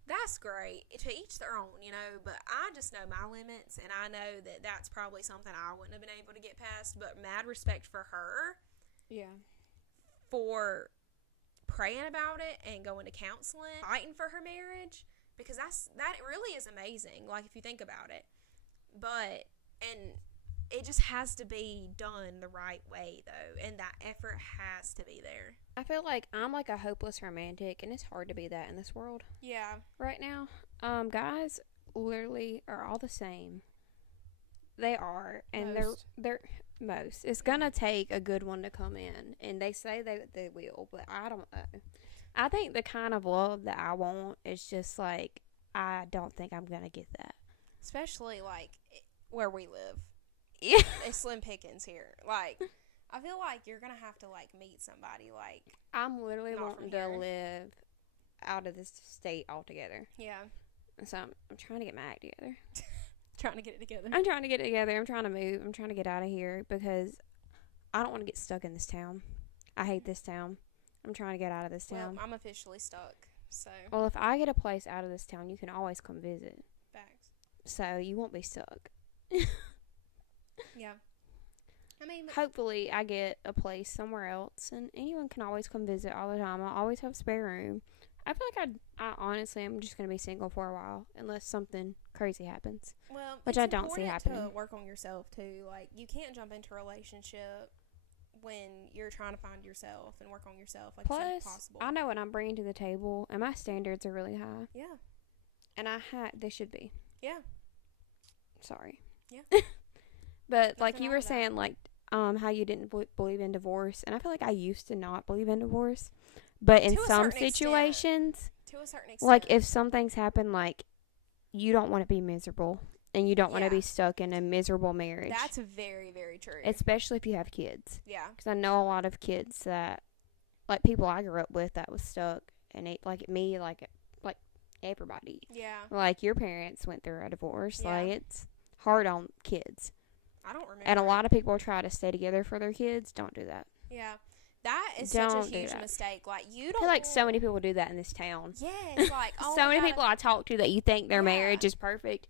that's great. To each their own, you know. But I just know my limits, and I know that that's probably something I wouldn't have been able to get past. But mad respect for her. Yeah. For praying about it and going to counseling, fighting for her marriage, because that really is amazing. Like, if you think about it. But, and it just has to be done the right way, though, and that effort has to be there. I feel like I'm like a hopeless romantic, and it's hard to be that in this world. Yeah. Right now. Guys literally are all the same. They are, and they're most. It's gonna take a good one to come in, and they say they will, but I don't know. I think the kind of love that I want is just like, I don't think I'm gonna get that. Especially, like, where we live. Yeah. It's slim pickings here. Like, I feel like you're gonna have to, like, meet somebody, like, I'm literally not wanting from to here. live out of this state altogether. Yeah. So I'm trying to get my act together. Trying to get it together. I'm trying to get it together. I'm trying to move. I'm trying to get out of here because I don't want to get stuck in this town. I hate this town. I'm trying to get out of this town. Well, I'm officially stuck, so. Well, if I get a place out of this town, you can always come visit. Facts. So you won't be stuck. Yeah. I mean, Hopefully I get a place somewhere else, and anyone can always come visit all the time. I always have spare room. I feel like I honestly am just going to be single for a while unless something crazy happens. well, which it's I don't see important happening. to work on yourself, too. Like, you can't jump into a relationship when you're trying to find yourself and work on yourself. Like, Plus, it's impossible. I know what I'm bringing to the table, and my standards are really high. Yeah. And they should be. Yeah. Sorry. Yeah. But like Nothing you wrong were with that. saying, like how you didn't believe in divorce, and I feel like I used to not believe in divorce, but in To a some certain extent. situations, To a certain extent. like if some things happen, like you don't want to be miserable, and you don't want to Yeah. be stuck in a miserable marriage. That's very, very true. Especially if you have kids, yeah. because I know a lot of kids that, like people I grew up with that was stuck, and it, like me, like everybody. Yeah. Like your parents went through a divorce. Yeah. Like it's hard on kids. I don't remember. And a lot of people try to stay together for their kids. Don't do that. Yeah. That is Don't such a do huge that. mistake. Like, you I don't feel like so many people do that in this town. Yes, like, oh, So many people I talk to that you think their marriage is perfect.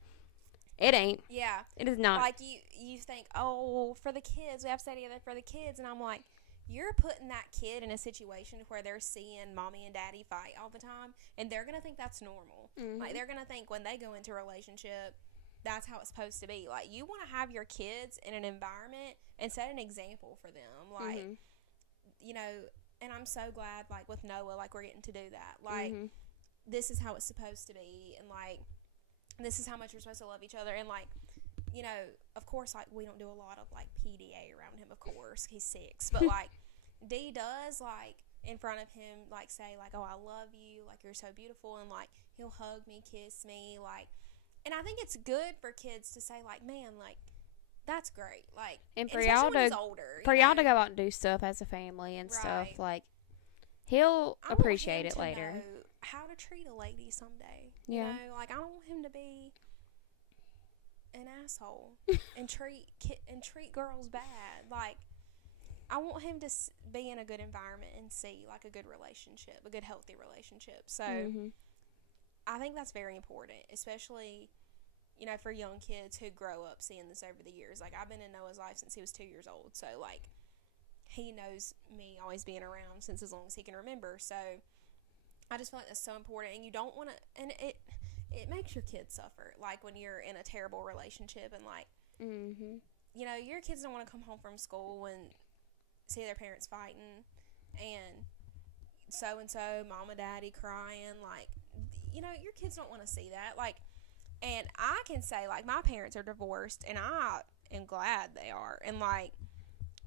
It ain't. Yeah. It is not. Like, you think, oh, for the kids, we have to stay together for the kids. And I'm like, you're putting that kid in a situation where they're seeing mommy and daddy fight all the time, and they're going to think that's normal. Mm-hmm. Like, they're going to think when they go into a relationship, that's how it's supposed to be. Like, you want to have your kids in an environment and set an example for them. Like, you know, and I'm so glad, like, with Noah, like, we're getting to do that. Like, this is how it's supposed to be, and, like, this is how much we're supposed to love each other. And, like, you know, of course, like, we don't do a lot of, like, PDA around him, of course. He's 6. But, like, D does, like, in front of him, like, say, like, oh, I love you. Like, you're so beautiful. And, like, he'll hug me, kiss me. Like, and I think it's good for kids to say, like, man, like, that's great. Like, and for y'all to go out and do stuff as a family and stuff, like, he'll appreciate it later. Know how to treat a lady someday. Yeah. You know, like, I don't want him to be an asshole and treat girls bad. Like, I want him to be in a good environment and see, like, a good relationship, a good healthy relationship. So I think that's very important, especially, you know, for young kids who grow up seeing this over the years. Like, I've been in Noah's life since he was 2 years old, so, like, he knows me always being around since as long as he can remember. So I just feel like that's so important, and you don't want to, and it makes your kids suffer, like, when you're in a terrible relationship, and, like, you know, your kids don't want to come home from school and see their parents fighting, and so mama, daddy crying, like, you know, your kids don't want to see that, like, and I can say, like, my parents are divorced, and I am glad they are, and, like,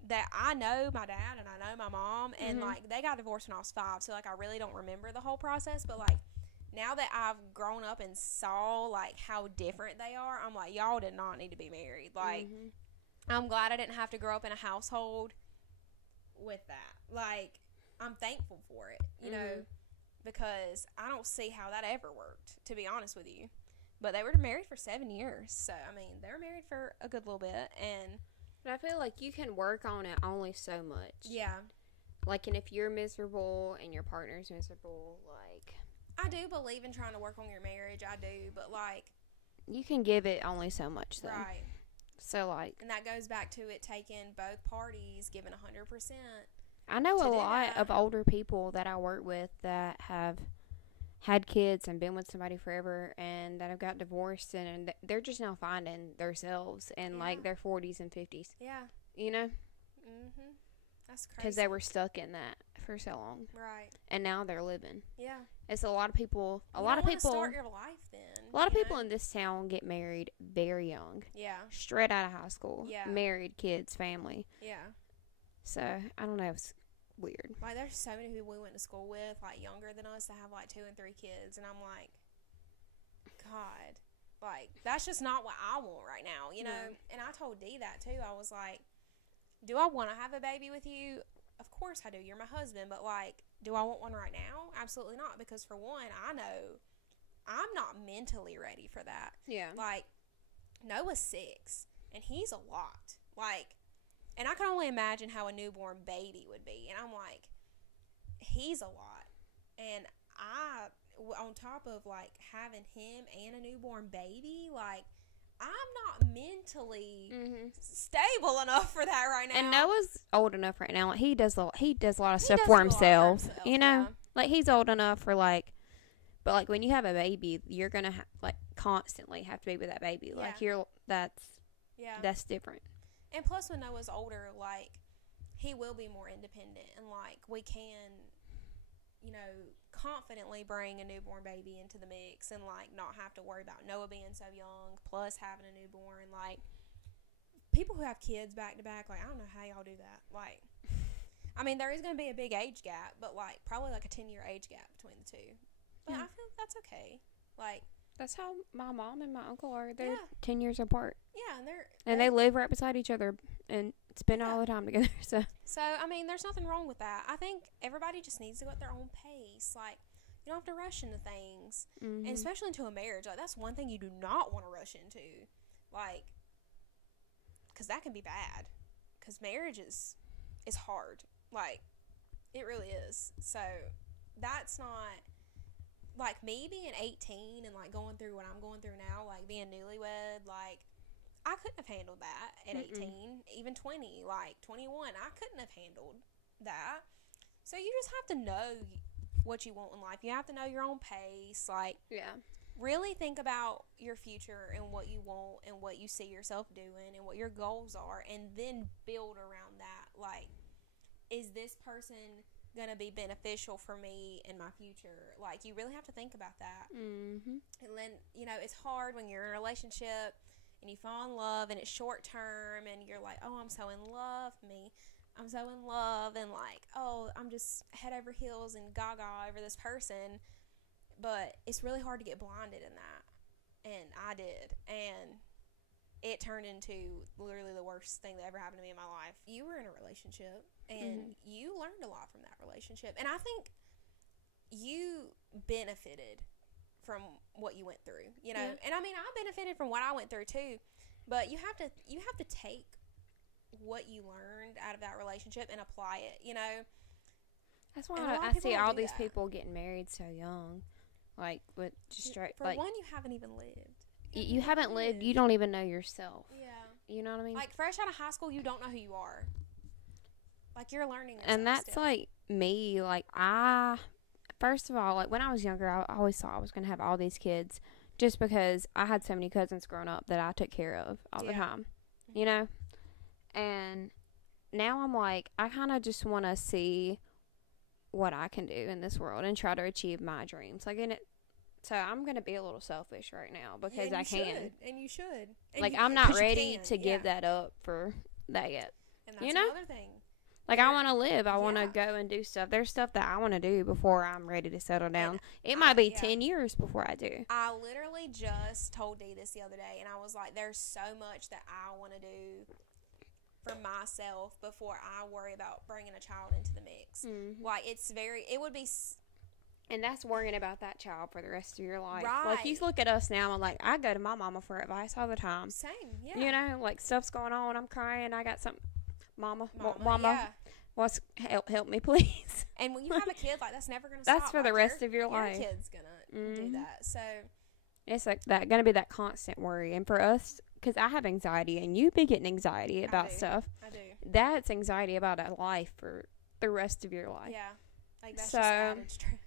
that I know my dad and I know my mom, and, like, they got divorced when I was 5, so, like, I really don't remember the whole process, but, like, now that I've grown up and saw, like, how different they are, I'm like, y'all did not need to be married. Like, I'm glad I didn't have to grow up in a household with that. Like, I'm thankful for it, you know, because I don't see how that ever worked, to be honest with you. But they were married for 7 years, so, I mean, they were married for a good little bit, and... But I feel like you can work on it only so much. Yeah. Like, and if you're miserable and your partner's miserable, like... I do believe in trying to work on your marriage, I do, but, like... You can give it only so much, though. Right. So, like... And that goes back to it taking both parties, giving 100%. I know a lot of older people that I work with that have had kids and been with somebody forever and that have got divorced, and they're just now finding themselves in, like, their 40s and 50s. Yeah. You know? That's crazy. Because they were stuck in that for so long. Right. And now they're living. Yeah. It's a lot of people. Start your life then. A lot of people in this town get married very young. Yeah. Straight out of high school. Yeah. Married, kids, family. Yeah. So, I don't know. It's weird. Like, there's so many people we went to school with, like, younger than us, that have, like, 2 and 3 kids. And I'm like, God. Like, that's just not what I want right now, you know? And I told Dee that, too. I was like, do I want to have a baby with you? Of course I do. You're my husband. But, like, do I want one right now? Absolutely not. Because, for one, I know I'm not mentally ready for that. Yeah. Like, Noah's 6, and he's a lot. Like, and I can only imagine how a newborn baby would be. And I'm like, he's a lot. And on top of, like, having him and a newborn baby, like, I'm not mentally stable enough for that right now. And Noah's old enough right now. Like, he does a lot of stuff for himself. You know? Yeah. Like, he's old enough for, like, but, like, when you have a baby, you're going to, like, constantly have to be with that baby. Like, that's different. And plus, when Noah's older, like, he will be more independent. And, like, we can, you know, confidently bring a newborn baby into the mix and, like, not have to worry about Noah being so young, plus having a newborn. Like, people who have kids back to back, like, I don't know how y'all do that. Like, I mean, there is going to be a big age gap, but, like, probably, like, a 10-year age gap between the two. But I feel that's okay. Like, that's how my mom and my uncle are. They're 10 years apart. Yeah, and they live right beside each other and spend all the time together. So I mean, there's nothing wrong with that. I think everybody just needs to go at their own pace. Like, you don't have to rush into things, and especially into a marriage. Like, that's one thing you do not want to rush into. Like, because that can be bad. Because marriage is hard. Like, it really is. So, that's not, like, me being 18 and, like, going through what I'm going through now, like, being newlywed, like, I couldn't have handled that at 18, even 20, like, 21. I couldn't have handled that. So, you just have to know what you want in life. You have to know your own pace. Like, really think about your future and what you want and what you see yourself doing and what your goals are, and then build around that. Like, is this person going to be beneficial for me in my future? Like, you really have to think about that. And then, you know, it's hard when you're in a relationship and you fall in love and it's short term and you're like, oh, I'm so in love, I'm so in love, and like, oh, I'm just head over heels and gaga over this person. But it's really hard to get blinded in that. And I did. And it turned into literally the worst thing that ever happened to me in my life. You were in a relationship, and you learned a lot from that relationship. And I think you benefited from what you went through, you know. And I mean, I benefited from what I went through too. But you have to take what you learned out of that relationship and apply it, you know. That's why I see all these people getting married so young. Like, with just straight, for like, one, you haven't even lived. You haven't lived. You don't even know yourself. Yeah. You know what I mean? Like, fresh out of high school, you don't know who you are. Like, you're learning yourself. And that's still. like me. Like, first of all, like, when I was younger, I always thought I was going to have all these kids just because I had so many cousins growing up that I took care of all the time. You know? And now I'm like, I kind of just want to see what I can do in this world and try to achieve my dreams. Like, so I'm going to be a little selfish right now because I can. And you should. And like, I'm not ready to give that up for that yet. And that's another thing. Like, I want to live. I want to go and do stuff. There's stuff that I want to do before I'm ready to settle down. It might be 10 years before I do. I literally just told Dee this the other day, and I was like, there's so much that I want to do for myself before I worry about bringing a child into the mix. Like, it would be... And that's worrying about that child for the rest of your life. Right. Like, you look at us now, and like, I go to my mama for advice all the time. Same, yeah. You know, like, stuff's going on, I'm crying, I got something. Mama, help me, please. And when you have a kid, like, that's never going to stop. That's for the rest of your life. Your kid's going to do that. So... It's like that, going to be that constant worry. And for us... Because I have anxiety, and you be getting anxiety about stuff. I do. That's anxiety about a life for the rest of your life. Yeah. Like, that's just added stress.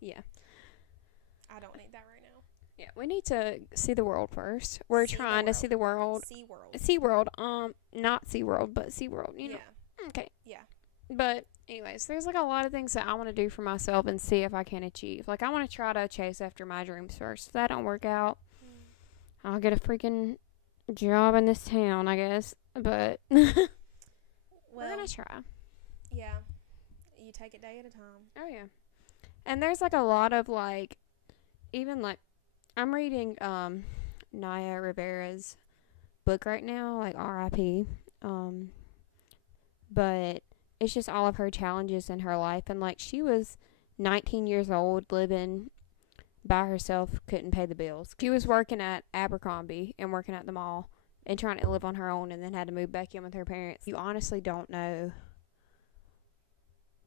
Yeah. I don't need that right now. Yeah, we need to see the world first. We're trying to see the world. SeaWorld. Not SeaWorld, but SeaWorld, you know. Okay. Yeah. But, anyways, there's, like, a lot of things that I want to do for myself and see if I can achieve. Like, I want to try to chase after my dreams first. If that don't work out, I'll get a freaking... job in this town, I guess, but we're gonna try. Yeah, you take it day at a time. Oh yeah. And there's like a lot of like, even like, I'm reading Naya Rivera's book right now, like R.I.P. But it's just all of her challenges in her life, and like, she was 19 years old living by herself, couldn't pay the bills. She was working at Abercrombie and working at the mall and trying to live on her own, and then had to move back in with her parents. You honestly don't know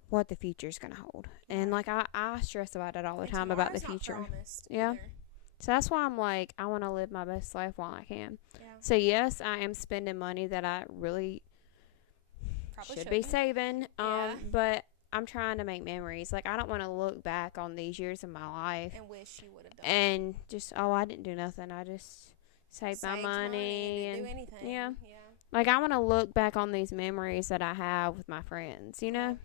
what the future's going to hold. And like, I stress about it all the time, about the future. Yeah. So that's why I'm like, I want to live my best life while I can. Yeah. So yes, I am spending money that I really should be saving. But I'm trying to make memories. Like, I don't want to look back on these years of my life and wish you would have done and just, I didn't do nothing. I just saved my money and didn't do anything. Yeah. Like, I want to look back on these memories that I have with my friends, you know?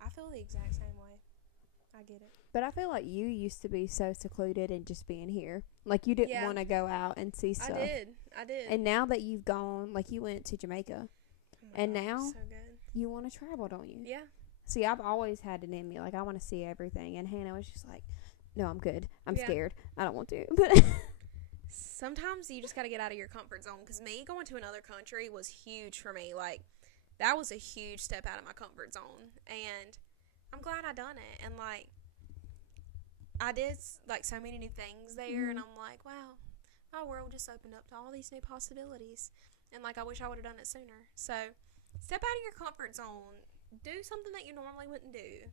I feel the exact same way. I get it. But I feel like you used to be so secluded and just being here. Like, you didn't want to go out and see stuff. I did. And now that you've gone, like, you went to Jamaica. And now so good. You want to travel, don't you? Yeah. See, I've always had it in me. Like, I want to see everything. And Hannah was just like, no, I'm good. I'm scared. I don't want to. But sometimes you just got to get out of your comfort zone. Because me going to another country was huge for me. Like, that was a huge step out of my comfort zone. And I'm glad I done it. And, like, I did, like, so many new things there. And I'm like, wow, my world just opened up to all these new possibilities. And, like, I wish I would have done it sooner. So, step out of your comfort zone. Do something that you normally wouldn't do.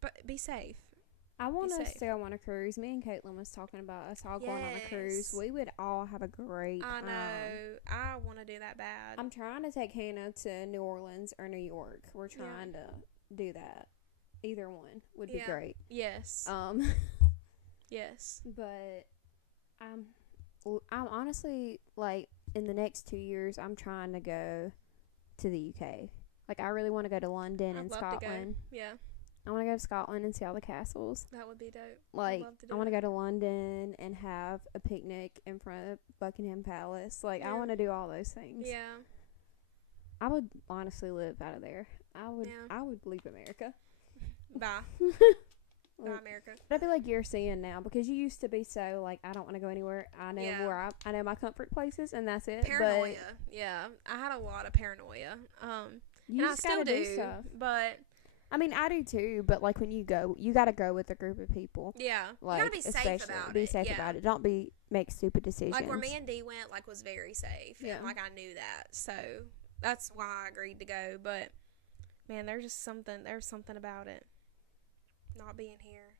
But be safe. I want Be us safe. to go on a cruise. Me and Caitlin was talking about us all going on a cruise. Yes. We would all have a great I time. know. I want to do that bad. I'm trying to take Hannah to New Orleans or New York. We're trying to do that. Either one would be great. Yes. Yes. But I'm honestly, like, in the next 2 years, I'm trying to go to the UK. Like, I really want to go to London and I'd love Scotland. to go. Yeah. I want to go to Scotland and see all the castles. That would be dope. Like, I'd love to do I want to it. go to London and have a picnic in front of Buckingham Palace. Like, I Yeah. want to do all those things. Yeah. I would honestly live out of there. I would. Yeah. I would leave America. Bye. Bye, Like, America. but I feel like you're seeing now because you used to be so like I don't want to go anywhere. I know Yeah. where I know my comfort places and that's it. Paranoia. Yeah. I had a lot of paranoia. But you And I just still gotta do. stuff. But, I mean, I do too. But like when you go, you got to go with a group of people. yeah. Like, you gotta be safe especially about be it. safe Yeah. about it. Don't make stupid decisions. Like, where me and Dee went, like, was very safe. Yeah. And, like, I knew that. So, that's why I agreed to go. But, man, there's something about it. Not being here.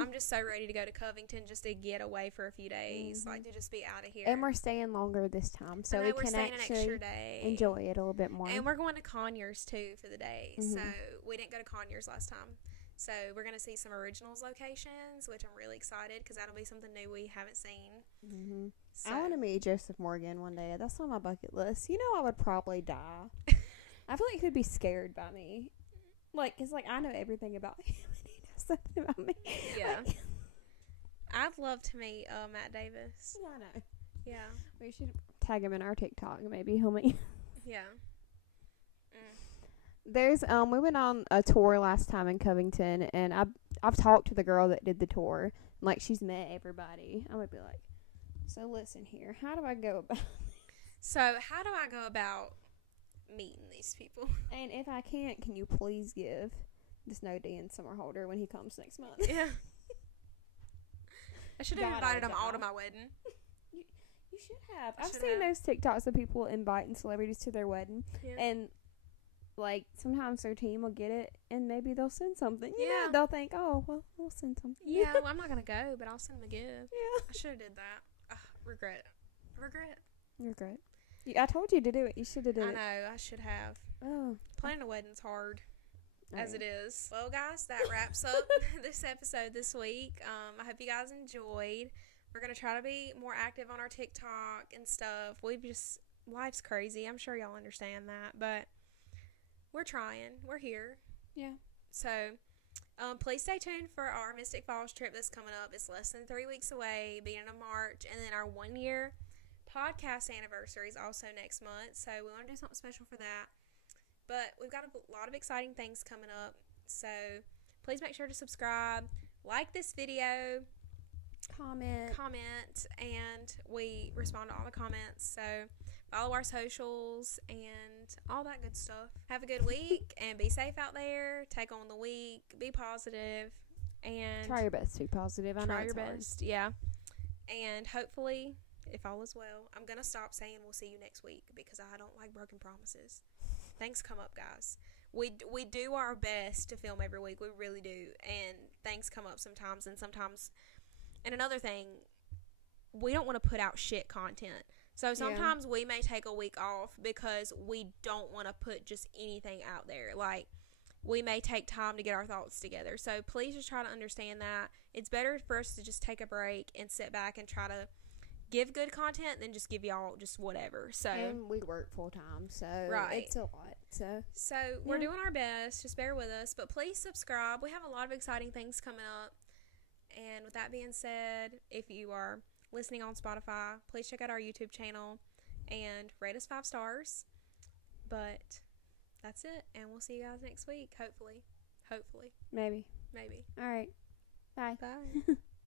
I'm just so ready to go to Covington just to get away for a few days. Mhm. Like, to just be out of here. And we're staying longer this time, so I know we we're can staying an actually extra day. enjoy it a little bit more. And we're going to Conyers, too, for the day. Mhm. So, we didn't go to Conyers last time. So, we're going to see some originals locations, which I'm really excited because that'll be something new we haven't seen. Mhm. So, I want to meet Joseph Morgan one day. That's on my bucket list. You know, I would probably die. I feel like he'd be scared by me. Like, cause like I know everything about him, and he knows something about me. Yeah. Like, I'd love to meet Matt Davis. I know. Yeah. We should tag him in our TikTok. Maybe he'll meet. Yeah. There's we went on a tour last time in Covington, and I've talked to the girl that did the tour. Like, she's met everybody. I would be like, so listen here, how do I go about? So, how do I go about meeting these people? And if I can't, can you please give the Snow Dan summer holder when he comes next month? Yeah. I should have God, invited I them all to know. my wedding. You should have. I I've should seen have. those TikToks of people inviting celebrities to their wedding, Yeah. and like sometimes their team will get it, and maybe they'll send something. You Yeah. know, they'll think, oh well, we'll send something. Yeah, well, I'm not going to go, but I'll send them a gift. Yeah. I should have did that. Ugh, regret. Regret. You're great. I told you to do it. You should have did I it. know. I should have. Oh. Planning a wedding's hard. As Okay. it is. Well, guys, that wraps up this episode this week. I hope you guys enjoyed. We're going to try to be more active on our TikTok and stuff. Life's crazy. I'm sure y'all understand that. But we're trying. We're here. Yeah. So, please stay tuned for our Mystic Falls trip that's coming up. It's less than 3 weeks away, beginning of March. And then our 1 year podcast anniversary is also next month. So, we want to do something special for that. But we've got a lot of exciting things coming up. So, please make sure to subscribe, like this video, Comment. and we respond to all the comments. So, follow our socials and all that good stuff. Have a good week and be safe out there. Take on the week. Be positive and Try your best to be positive. I know try it's your hard. best. Yeah. And hopefully, if all is well, I'm going to stop saying we'll see you next week because I don't like broken promises. Things come up, guys. We do our best to film every week. We really do. And things come up sometimes. And another thing, we don't want to put out shit content. So sometimes we may take a week off because we don't want to put just anything out there. Like, we may take time to get our thoughts together. So please just try to understand that. It's better for us to just take a break and sit back and try to give good content than just give y'all just whatever. So And we work full time, so Right. it's a lot. So we're Yeah. doing our best. Just bear with us. But please subscribe. We have a lot of exciting things coming up. And with that being said, if you are listening on Spotify, please check out our YouTube channel and rate us 5 stars. But that's it. And we'll see you guys next week. Hopefully. maybe. Maybe. All right. Bye. Bye.